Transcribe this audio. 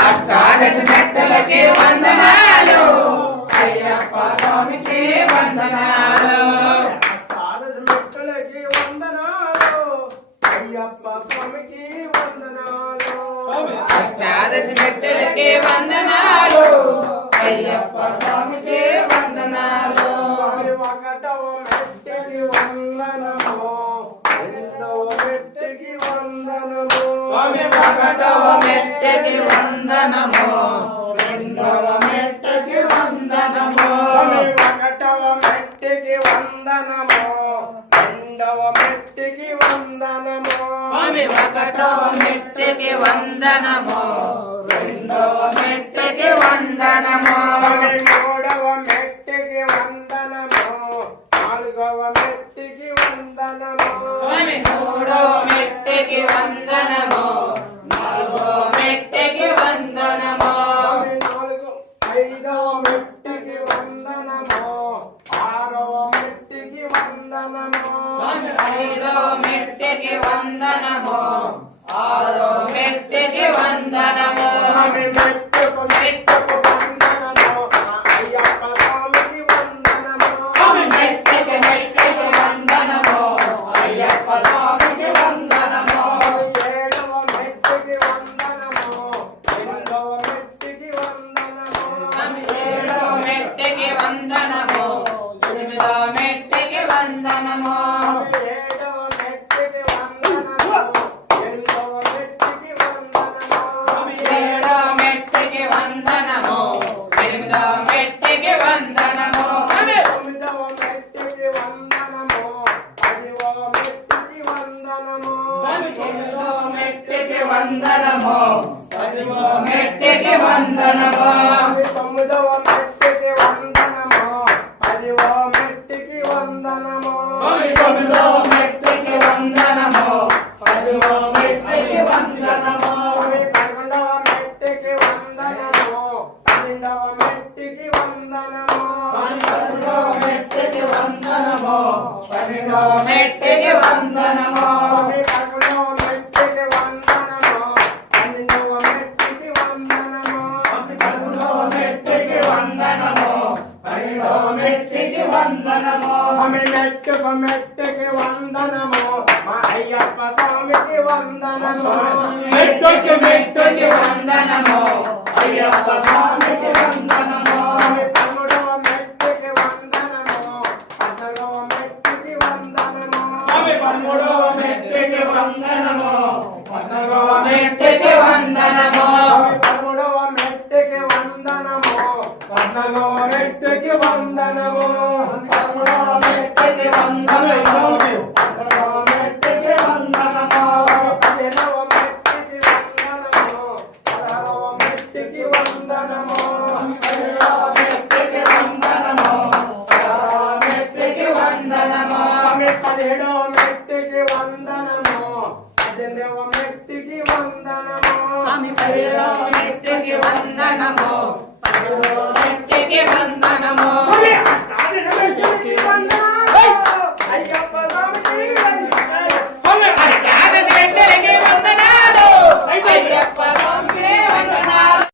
అష్టాదశ మెట్టలకి వందనాలు అయ్యప్ప స్వామికి వందనాలు. అష్టాదశ మెట్టలకి వందనాలు అయ్యప్ప స్వామికి వందనాలు. అష్టాదశ మెట్టలకి వందనాలు అయ్యప్ప స్వామికి వందనాలు. ఒకటవ మెట్టకి వందనము రెండవ మెట్టకి వందనము. ఒకటవ మెట్టకి వందనము రెండవ మెట్టకి వందనము. ఒకటవ మెట్టకి వందనము రెండవ మెట్టకి వందనము. ఒకటవ మెట్టకి వందనము రెండవ మెట్టకి వందనము. మూడవ మెట్టకి వందనము నాలుగవ మెట్టకి వందనము. మూడవ మెట్టకి వందనము నాలుగవ మెట్టకి వందనము. ఐదవ మెట్టకి వందనము ఆరవ మెట్టకి వందనము. ఐదవ మెట్టకి వందనము ఆరో మెట్టకి వందనము. మెట్టుకు మెట్టుకు వందనము అయ్యప్ప స్వామికి వందనము. మెట్టకి మెట్టకి వందనము అయ్యప్ప స్వామికి వందనము. ఏడవ మెట్టుకి వందనము ఎనిమిదవ మెట్టుకి వందనము. ఏడవ మెట్టకి వందనము ఎనిమిదవ మెట్టకి వందనము. ఏడవ మెట్టుకి వందనము ఎనిమిదవ మెట్టుకి వందనము. ఏడవ మెట్టకి వందనము ఎనిమిదవ మెట్టకి వందనము. తొమ్మిదవ మెట్టుకి వందనము పదివ మెట్టుకి వందనము. తొమ్మిదవ మెట్టకి వందనము పదివ మెట్టకి వందనము. తొమ్మిదవ మెట్టుకి వందనము పదివ మెట్టుకి వందనము. తొమ్మిదవ మెట్టకి వందనము పదివ మెట్టకి వందనము. పదకొండవ మెట్టుకి వందనము పన్నెండవ మెట్టుకి వందనము. పదకొండవ మెట్టకి వందనము పన్నెండవ మెట్టకి వందనము. పదకొండవ మెట్టుకి వందనము పన్నెండవ మెట్టుకి వందనము. పదకొండవ మెట్టకి వందనము పన్నెండవ మెట్టకి వందనము. మెట్టుకు మెట్టుకి వందనము మా అయ్యప్ప స్వామికి వందనము. మెట్టుకి మెట్టుకి వందనము అయ్యప్ప స్వామికి వందనము. పదమూడవ మెట్టుకి వందనము పద్నాలుగవ మెట్టుకి వందనము. పదమూడవ మెట్టుకి వందనము పద్నాలుగవ మెట్టుకి వందనము. పదమూడవ మెట్టుకి వందనము పద్నాలుగవ మెట్టుకి వందనము. పదమూడవ మెట్టుకి వందనము పద్నాలుగవ మెట్టుకి వందనము. పదిహేనవ మెట్టుకి వందనము పదహారవ మెట్టుకి వందనము. పదిహేనవ మెట్టుకి వందనము పదహారవ మెట్టుకి వందనము. పదిహేడవ